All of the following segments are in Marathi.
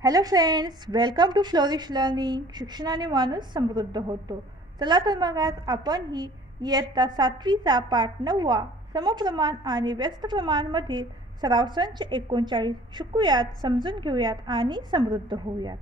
Hello friends, welcome to Flourish Learning. शिक्षणाने माणूस समृद्ध होतो. चला तर मग आज आपण ही इयत्ता 7वीचा पाठ 9 समप्रमाण आणि व्यस्त प्रमाणमधील सराव संच 39 शिकूयात, समजून घेऊयात आणि समृद्ध होऊयात.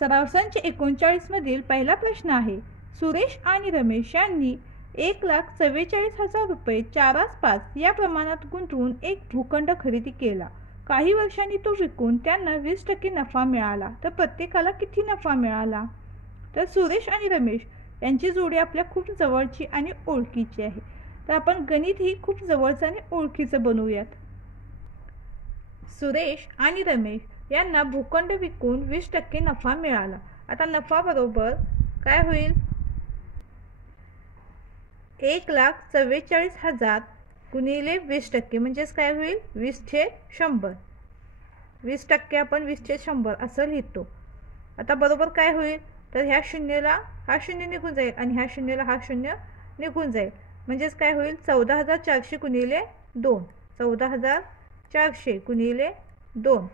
सराव संच 39 मधील पहिला प्रश्न आहे. सुरेश आणि रमेश यांनी 1,44,000 रुपये 4/5 या प्रमाणात गुंतवून एक भूखंड खरेदी केला. काही वर्षांनी तो विकून त्यांना 20% नफा मिळाला. तर प्रत्येकाला किती नफा मिळाला? तर सुरेश आणि रमेश यांची जोडी आपल्या खूप जवळची आणि ओळखीची आहे. तर आपण गणित ही खूप जवळचं आणि ओळखीचं बनवूयात. सुरेश आणि रमेश यांना भूखंड विकून 20% नफा मिळाला. आता नफा बरोबर काय होईल? 1,44,000 गुणिले 20% म्हणजेच काय होईल? 20/100. 20% आपण 20/100 असं लिहितो. आता बरोबर काय होईल? तर ह्या शून्याला हा शून्य निघून जाईल आणि ह्या शून्याला हा शून्य निघून जाईल. म्हणजेच काय होईल? 14,400 गुणिले 2. 14,400 गुणिले 2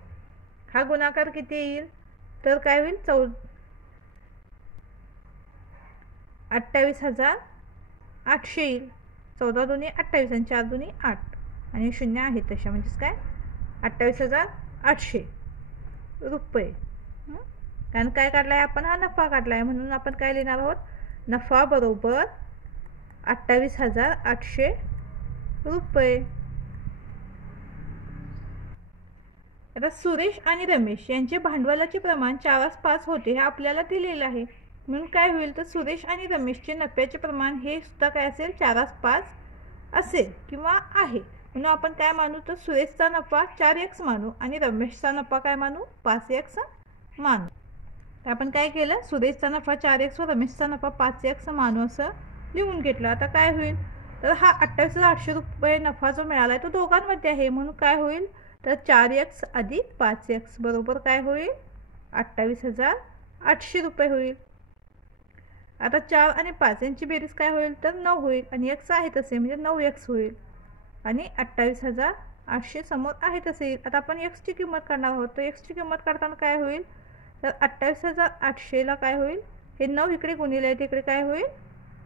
हा गुणाकार किती येईल? तर काय होईल? 28,800 येईल. 14 दुनी 28 आणि 4 दुनी 8 आणि शून्य आहे तशा, म्हणजेच काय 28,800 रुपये. कारण काय काढलाय आपण? हा नफा काढलाय, म्हणून आपण काय लिहिणार आहोत? नफा बरोबर 28,800 रुपये. आता सुरेश आणि रमेश यांचे भांडवलाचे प्रमाण 4/5 होते, हे आपल्याला दिलेलं आहे. म्हणून काय होईल? तर सुरेश आणि रमेशचे नफ्याचे प्रमाण हे सुद्धा काय असेल? 4/5 असेल किंवा आहे. म्हणून आपण काय मानू? तर सुरेशचा नफा 4x मानू आणि रमेशचा नफा काय मानू? 5x मानू. तर आपण काय केलं? सुरेशचा नफा 4x व रमेशचा नफा 5x मानू असं लिहून घेतलं. आता काय होईल? तर हा 28,800 रुपये नफा जो मिळाला आहे तो दोघांमध्ये आहे, म्हणून काय होईल? तर 4x अधिक 5x बरोबर काय होईल? 28,800 रुपये होईल. आता 4 आणि 5 यांची बेरीज काय होईल? तर 9 होईल आणि x आहे तसे, म्हणजे 9x होईल आणि 28,800 समोर आहे तसे येईल. आता आपण x ची किंमत काढणार आहोत. तर x ची किंमत काढताना काय होईल? तर 28,800ला काय होईल? हे 9 इकडे गुणिले तिकडे काय होईल?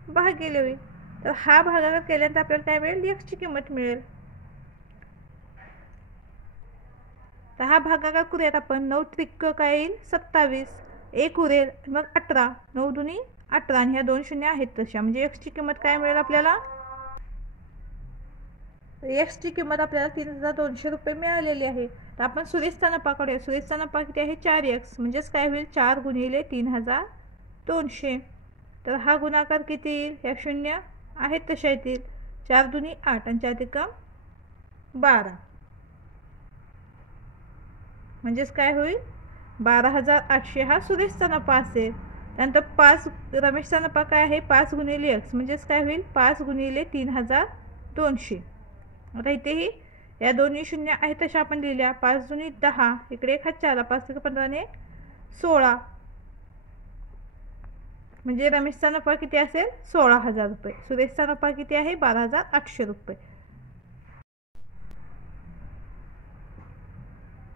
भागिले होईल. तर हा भागाकार केल्यानंतर आपल्याला काय मिळेल? x ची किंमत मिळेल. तर हा भागाकार करूयात आपण. 9 त्रिक काय येईल? 27. 1 उरेल, मग 18. 9 दुनी 18 आणि ह्या 2 शून्य आहेत तशा, म्हणजे x ची किंमत काय मिळेल आपल्याला? x ची किंमत आपल्याला 3,200 रुपये मिळालेली आहे. तर आपण सुरेशचा नफा काढूया. सुरेशचा नफा किती आहे? 4x, म्हणजेच काय होईल? 4 गुणिले 3,200. तर हा गुणाकार किती येईल? ह्या शून्य आहेत तशा येतील. 4 दुनी 8 आणि 4 त्रिकम 12, म्हणजेच काय होईल? 12,800 हा सुरेशचा नफा असेल. त्यानंतर 5 रमेशचा नफा काय आहे? 5 गुणिले x, म्हणजेच काय होईल? 5 गुणिले 3,200. आता इथेही या दोन्ही शून्य आहेत तशा आपण लिहिल्या. 5 दुनी 10, इकडे 1 हात 4, 5 त्रिक 15 ने 16, म्हणजे रमेशचा नफा किती असेल? 16,000 रुपये. सुरेशचा नफा किती आहे? 12,800 रुपये.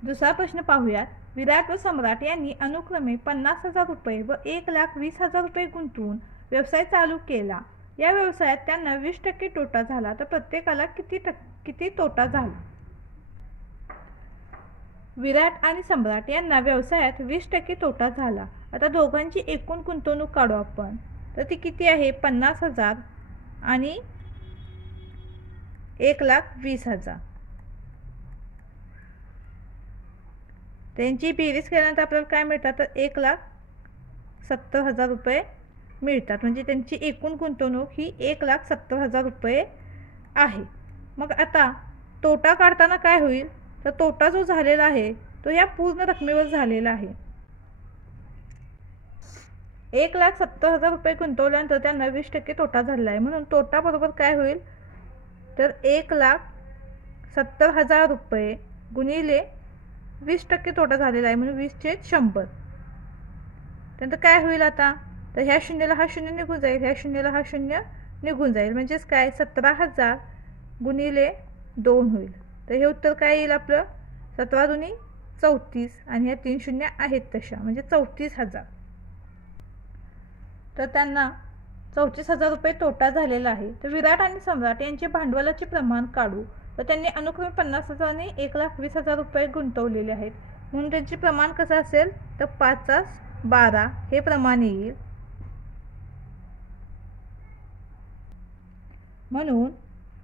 दुसरा प्रश्न पाहूयात. विराट व सम्राट यांनी अनुक्रमे 50,000 रुपये व 1,20,000 रुपये गुंतवून व्यवसाय चालू केला. या व्यवसायात त्यांना 20% तोटा झाला. तर प्रत्येकाला किती तोटा झाला? विराट आणि सम्राट यांना व्यवसायात 20% तोटा झाला. आता दोघांची एकूण गुंतवणूक काढू आपण. तर ती किती आहे? 50,000 आणि 1,20,000. त्यांची बेरीज केल्यानंतर आपल्याला काय मिळतात? तर 1,70,000 रुपये मिळतात. म्हणजे त्यांची एकूण गुंतवणूक ही 1,70,000 रुपये आहे. मग आता तोटा काढताना काय होईल? तर तोटा जो झालेला आहे तो या पूर्ण रकमेवर झालेला आहे. 1,70,000 रुपये गुंतवल्यानंतर त्यांना 20% तोटा झालेला आहे, म्हणून तोटा बरोबर काय होईल? तर 1,70,000 रुपये गुणिले 20% तोटा झालेला आहे, म्हणून 20/100. त्यानंतर काय होईल आता? तर ह्या शून्याला हा शून्य निघून जाईल, ह्या शून्याला हा शून्य निघून जाईल, म्हणजेच काय 17,000 गुणिले 2 होईल. तर हे उत्तर काय येईल आपलं? 17 दुनी 34 आणि या 3 शून्य आहेत तशा, म्हणजे 34,000. तर त्यांना 34,000 रुपये तोटा झालेला आहे. तर विराट आणि सम्राट यांचे भांडवलाचे प्रमाण काढू. तर त्यांनी अनुक्रमे 50,000 आणि 1,20,000 रुपये गुंतवलेले आहेत. म्हणून त्यांचे प्रमाण कसं असेल तर 5/12 हे प्रमाण येईल. म्हणून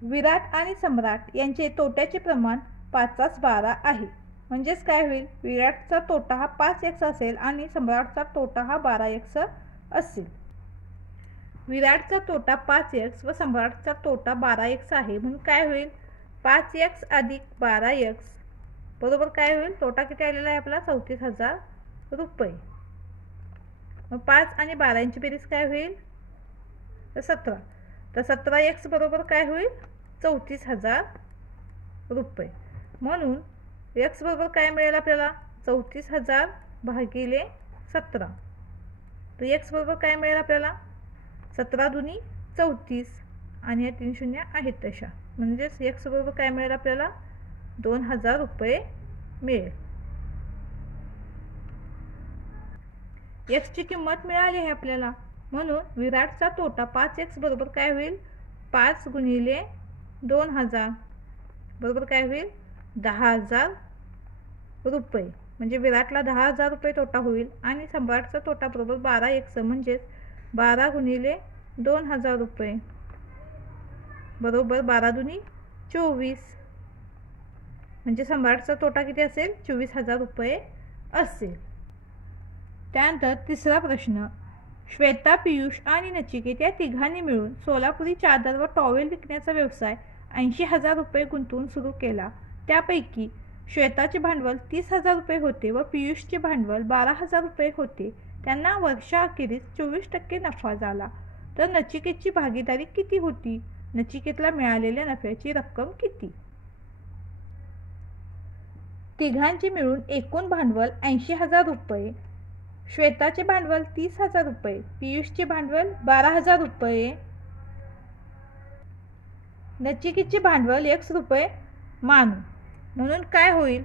विराट आणि सम्राट यांचे तोट्याचे प्रमाण 5/12 आहे. म्हणजेच काय होईल, विराटचा तोटा हा 5x असेल आणि सम्राटचा तोटा हा 12x असेल. विराटचा तोटा 5x व सम्राटचा तोटा 12x आहे. म्हणून काय होईल, 5x अधिक 12x बरोबर काय होईल, तोटा किती आलेला आहे आपला 34,000 रुपये. मग 5 आणि 12 यांची बेरीज काय होईल तर 17. तर 17x बरोबर काय होईल 34,000 रुपये. म्हणून x बरोबर काय मिळेल आपल्याला 34,000 भागिले 17. तर x बरोबर काय मिळेल आपल्याला 17 दुनी 34 आणि या 3 शून्य आहेत तशा, म्हणजेच x बरोबर काय मिळेल आपल्याला 2,000 रुपये मिळेल. x ची किंमत मिळाली आहे आपल्याला. म्हणून विराटचा तोटा 5x बरोबर काय होईल 5 गुणिले 2,000 बरोबर काय होईल 10,000 रुपये. म्हणजे विराटला 10,000 रुपये तोटा होईल आणि सम्राटचा तोटा बरोबर 12x म्हणजेच 12 गुणिले 2,000 रुपये बरोबर 12 दुनी 24. म्हणजे सम्राटचा तोटा किती असेल 24,000 रुपये असेल. त्यानंतर तिसरा प्रश्न, श्वेता, पियुष आणि नचिकेत या तिघांनी मिळून सोलापुरी चादर व टॉवेल विकण्याचा व्यवसाय 80,000 रुपये गुंतवून सुरू केला. त्यापैकी श्वेताचे भांडवल 30,000 रुपये होते व पियुषचे भांडवल 12,000 रुपये होते. त्यांना वर्षाअखेरीस 24% नफा झाला. तर नचिकेतची भागीदारी किती होती, नचिकेतला मिळालेल्या नफ्याची रक्कम किती. तिघांचे मिळून एकूण भांडवल 80,000 रुपये, श्वेताचे भांडवल 30,000 रुपये, पियुषचे भांडवल 12,000 रुपये, नचिकेतचे भांडवल x रुपये मानू. म्हणून काय होईल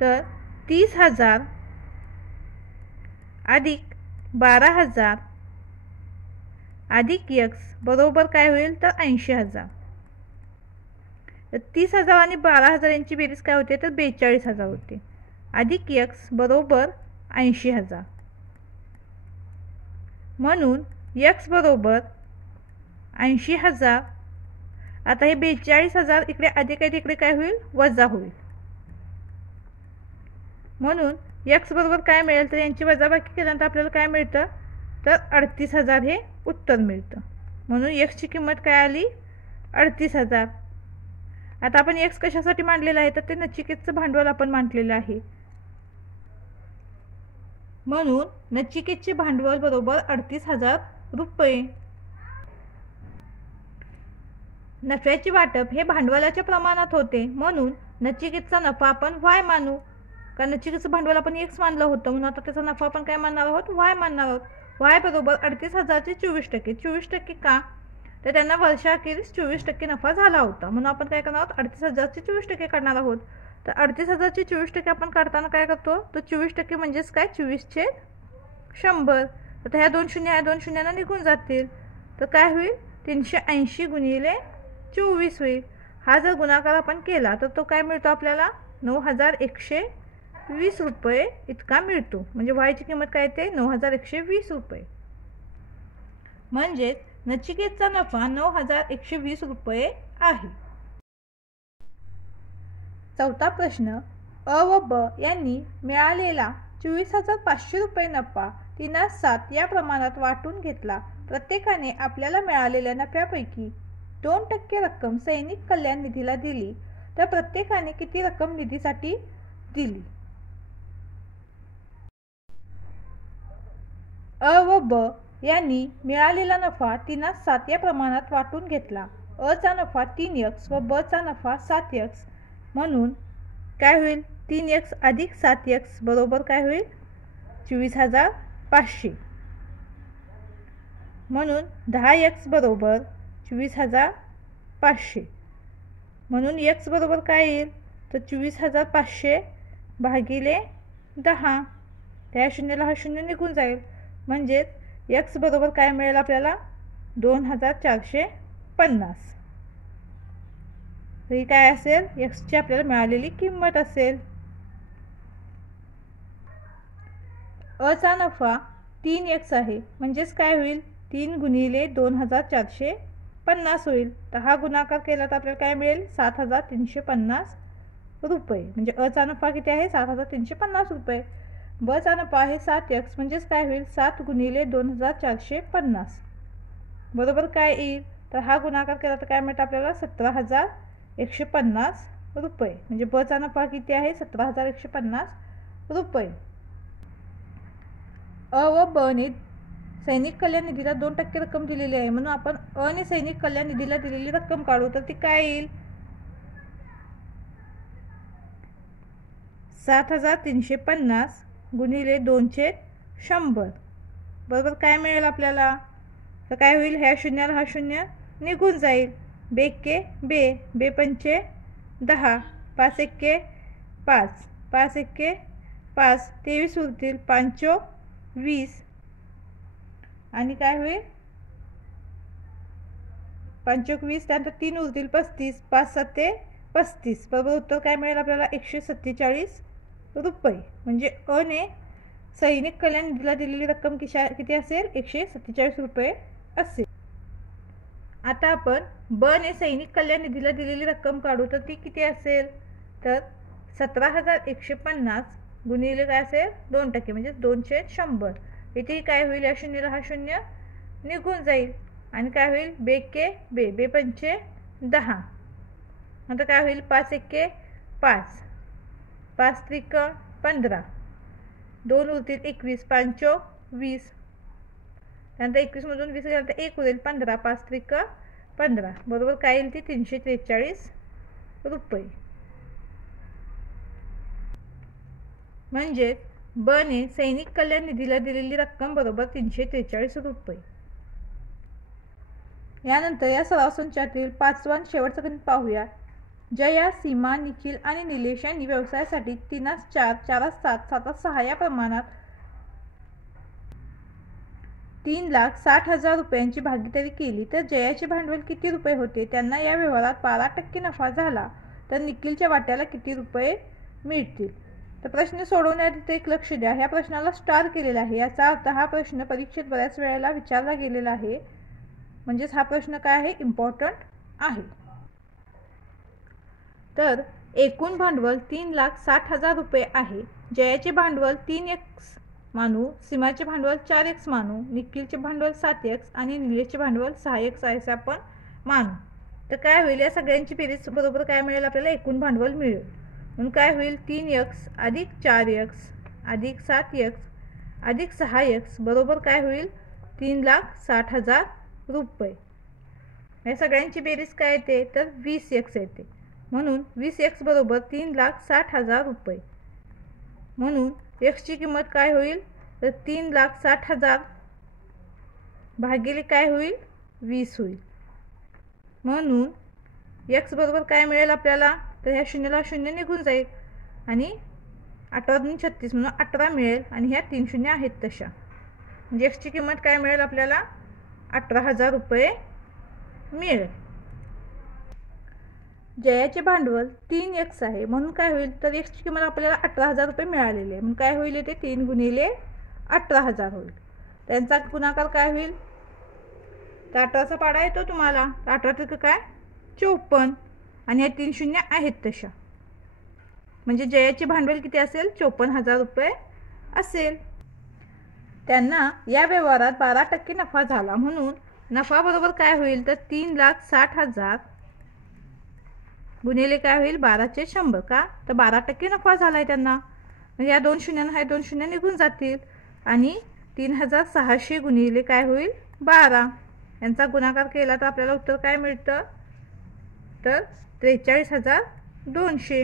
तर 30,000 अधिक 12,000 अधिक x बरोबर काय होईल तर 80,000. तर 30,000 आणि 12,000 यांची बेरीज काय होते तर 42,000 होते. अधिक x बरोबर 80,000. म्हणून x बरोबर 80,000. आता हे 42,000 इकडे अधिक आहे, तिकडे काय होईल वजा होईल. म्हणून x बरोबर काय मिळेल तर यांची वजाबाकी केल्यानंतर आपल्याला काय मिळतं तर 38,000 हे उत्तर मिळतं. म्हणून x ची किंमत काय आली 38,000. आता आपण x कशासाठी मांडलेलं आहे तर ते नचिकेतचं भांडवल आपण मांडलेलं आहे. म्हणून नचिकेतचे भांडवल बरोबर 38,000 रुपये. नफ्याचे वाटप हे भांडवलाच्या प्रमाणात होते. म्हणून नचिकेतचा नफा आपण y मानू, कारण नचिकेतचं भांडवल आपण x मानलं होतं. म्हणून आता त्याचा नफा आपण काय मानणार आहोत y मानणार आहोत. y बरोबर 38,000चे 24%. 24% का तर त्यांना वर्षाअखेरीस 24% नफा झाला होता. म्हणून आपण काय करणार आहोत 38,000चे 24% काढणार आहोत. तर 38,000चे 24% आपण काढताना काय करतो तर 24% म्हणजेच काय 24/100. तर ह्या 2 शून्य ह्या 2 शून्यांना निघून जातील. तर काय होईल 380 गुणिले 24 होईल. हा जर गुणाकार आपण केला तर तो काय मिळतो आपल्याला 9,120 रुपये इतका मिळतो. म्हणजे y ची किंमत काय येते 9,120 रुपये. म्हणजेच नचिकेतचा नफा 9,120 रुपये आहे. चौथा प्रश्न, अ व ब यांनी मिळालेला 24,500 रुपये नफा 3/7 या प्रमाणात वाटून घेतला. प्रत्येकाने आपल्याला मिळालेल्या नफ्यापैकी 2% रक्कम सैनिक कल्याण निधीला दिली. तर प्रत्येकाने किती रक्कम निधीसाठी दिली. अ व ब यांनी मिळालेला नफा 3/7 या प्रमाणात वाटून घेतला. अ चा नफा 3x व ब चा नफा 7x. म्हणून काय होईल 3x अधिक 7x बरोबर काय होईल 24,500. म्हणून 10x बरोबर 24,500. म्हणून x बरोबर काय येईल तर 24,500 भागिले 10. त्या शून्याला हा शून्य निघून जाईल. म्हणजेच x बरोबर काय मिळेल आपल्याला 2450. तर ही काय असेल, x ची आपल्याला मिळालेली किंमत असेल. अ चा नफा 3x आहे. म्हणजेच काय होईल, 3 गुणिले 2450 होईल. तर हा गुणाकार केला तर आपल्याला काय मिळेल, 7350 रुपये. म्हणजे अ चा नफा किती आहे, 7350 रुपये. ब चा नफा आहे 7x. म्हणजेच काय होईल, 7 गुणिले 2450 बरोबर काय येईल, तर हा गुणाकार केला तर काय मिळतं आपल्याला, 17150 रुपये. म्हणजे ब चा नफा किती आहे, 17150 रुपये. अ व ब ने सैनिक कल्याण निधीला 2% रक्कम दिलेली आहे. म्हणून आपण अ ने सैनिक कल्याण निधीला दिलेली रक्कम काढू. तर ती काय येईल, 7350 गुणिले 2/100 बरोबर काय मिळेल आपल्याला, तर काय होईल, ह्या शून्याला हा शून्य निघून जाईल. बेके बे, बे पंचे 10, 5 एक्के 5, 5 एक्के 5, 23 उरतील, 5 20 आणि काय होईल, 5 20, त्यानंतर 3 उरतील 35, 5 7 35 बरोबर उत्तर काय मिळेल आपल्याला, 147 रुपये. म्हणजे अ ने सैनिक कल्याण निधीला दिलेली रक्कम किती असेल, 147 रुपये असेल. आता आपण ब ने सैनिक कल्याण निधीला दिलेली रक्कम काढू. तर ती किती असेल, तर 17150 गुणिले काय असेल, 2% म्हणजे 2/100. इथे काय होईल, या शून्याला हा शून्य निघून जाईल आणि काय होईल, बेके बे, बे पंचे 10, नंतर काय होईल, 5 एक्के 5, 5 त्रिक 15, 2 उरतील 21, 5 20, त्यानंतर 21 मधून 20 गेल्यानंतर 1 उरेल 15, 5 त्रिक 15 बरोबर काय येईल, ती 343 रुपये. म्हणजे ब ने सैनिक कल्याण निधीला दिलेली रक्कम बरोबर 343 रुपये. यानंतर या सराव संचातील 5वा शेवटचा गणित पाहूया. जया, सीमा, निखिल आणि निलेश यांनी व्यवसायासाठी 3/4, 4/7, 7/6 या प्रमाणात 3,60,000 रुपयांची भागीदारी केली. तर जयाचे भांडवल किती रुपये होते. त्यांना या व्यवहारात 12% नफा झाला तर निखिलच्या वाट्याला किती रुपये मिळतील. तर प्रश्न सोडवण्याआधी एक लक्ष द्या, ह्या प्रश्नाला स्टार केलेला आहे. याचा अर्थ हा प्रश्न परीक्षेत बऱ्याच वेळेला विचारला गेलेला आहे. म्हणजेच हा प्रश्न काय आहे, इम्पॉर्टंट आहे. तर एकूण भांडवल 3,60,000 रुपये आहे. जयाचे भांडवल 3x मानू, सीमाचे भांडवल 4x मानू, निखिलचे भांडवल 7x आणि निलेशचे भांडवल 6x आहे असं आपण मानू. तर काय होईल, या सगळ्यांची बेरीज बरोबर काय मिळेल आपल्याला, एकूण भांडवल मिळेल. म्हणून काय होईल, 3x अधिक 4x अधिक 7x अधिक 6x बरोबर काय होईल, 3,60,000 रुपये. या सगळ्यांची बेरीज काय येते, तर 20x येते. म्हणून 20x बरोबर 3,60,000 रुपये. म्हणून x ची किंमत काय होईल, तर 3,60,000 भागिले काय होईल, 20 होईल. म्हणून x बरोबर काय मिळेल आपल्याला, तर ह्या शून्याला शून्य निघून जाईल आणि 18 दूनी 36 म्हणून 18 मिळेल आणि ह्या 3 शून्य आहेत तशा. म्हणजे x ची किंमत काय मिळेल आपल्याला, 18,000 रुपये मिळेल. जयाचे भांडवल 3x आहे. म्हणून काय होईल, तर x ची किंमत आपल्याला 18,000 रुपये मिळालेली आहे. म्हणून काय होईल, ते 3 गुणिले 18,000 होईल. त्यांचा गुणाकार काय होईल, तर 18चा पाडा येतो तुम्हाला, 18 त्रिक काय 54 आणि या 3 शून्य आहेत तशा. म्हणजे जयाचे भांडवल किती असेल, 54,000 रुपये असेल. त्यांना या व्यवहारात 12% नफा झाला. म्हणून नफा बरोबर काय होईल, तर 3,60,000 गुणिले काय होईल, 12/100. का, तर 12% नफा झालाय त्यांना. म्हणजे या 2 शून्यांना हे 2 शून्य निघून जातील आणि 3,600 गुणिले काय होईल, 12 यांचा गुणाकार केला तर आपल्याला उत्तर काय मिळतं, तर 43,200.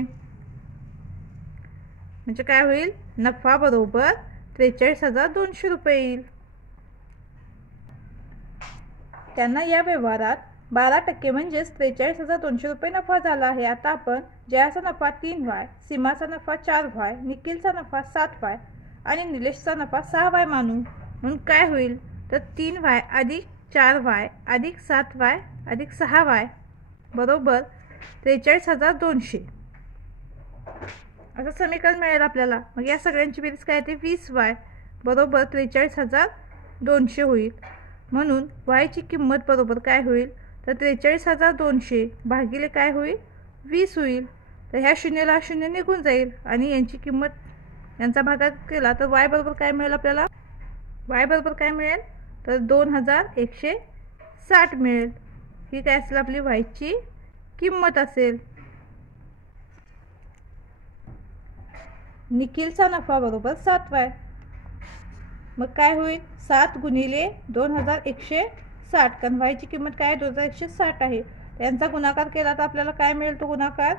म्हणजे काय होईल, नफा बरोबर 43,200 रुपये येईल. त्यांना या व्यवहारात 12% म्हणजेच 43,200 रुपये नफा झाला आहे। आता आपण जयाचा नफा 3Y, सीमाचा नफा 4Y, निखिलचा नफा 7Y आणि निलेशचा नफा 6Y मानू। म्हणून काय होईल तर 3Y अधिक 4Y अधिक 7Y अधिक 6Y बरोबर 43,200 असं समीकरण मिळेल आपल्याला। मग या सगळ्यांची बेरीज काय येते 20Y बरोबर 43,200 होईल। म्हणून Y ची किंमत बरोबर काय होईल तर 43,200 भागिले काय होईल 20 होईल। तर ह्या शून्याला शून्य निघून जाईल आणि यांची किंमत यांचा भागाकार केला तर Y बरोबर काय मिळेल आपल्याला Y बरोबर काय मिळेल तर 2160 मिळेल। ही काय असेल आपली Y ची किंमत असेल। निखिलचा नफा बरोबर 7Y मग काय होईल 7 गुणिले 2160 कारण Y ची किंमत काय 2160 आहे। त्यांचा गुणाकार केला तर आपल्याला काय मिळेल तो गुणाकार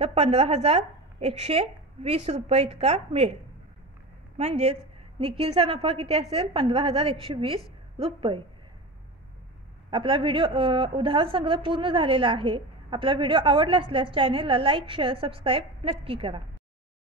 तर 15,120 रुपये इतका मिळेल। म्हणजेच निखिलचा नफा किती असेल 15,120 रुपये। आपला व्हिडिओ उदाहरण संग्रह पूर्ण झालेला आहे। आपला व्हिडिओ आवडला असल्यास चॅनेलला लाईक शेअर सबस्क्राईब नक्की करा।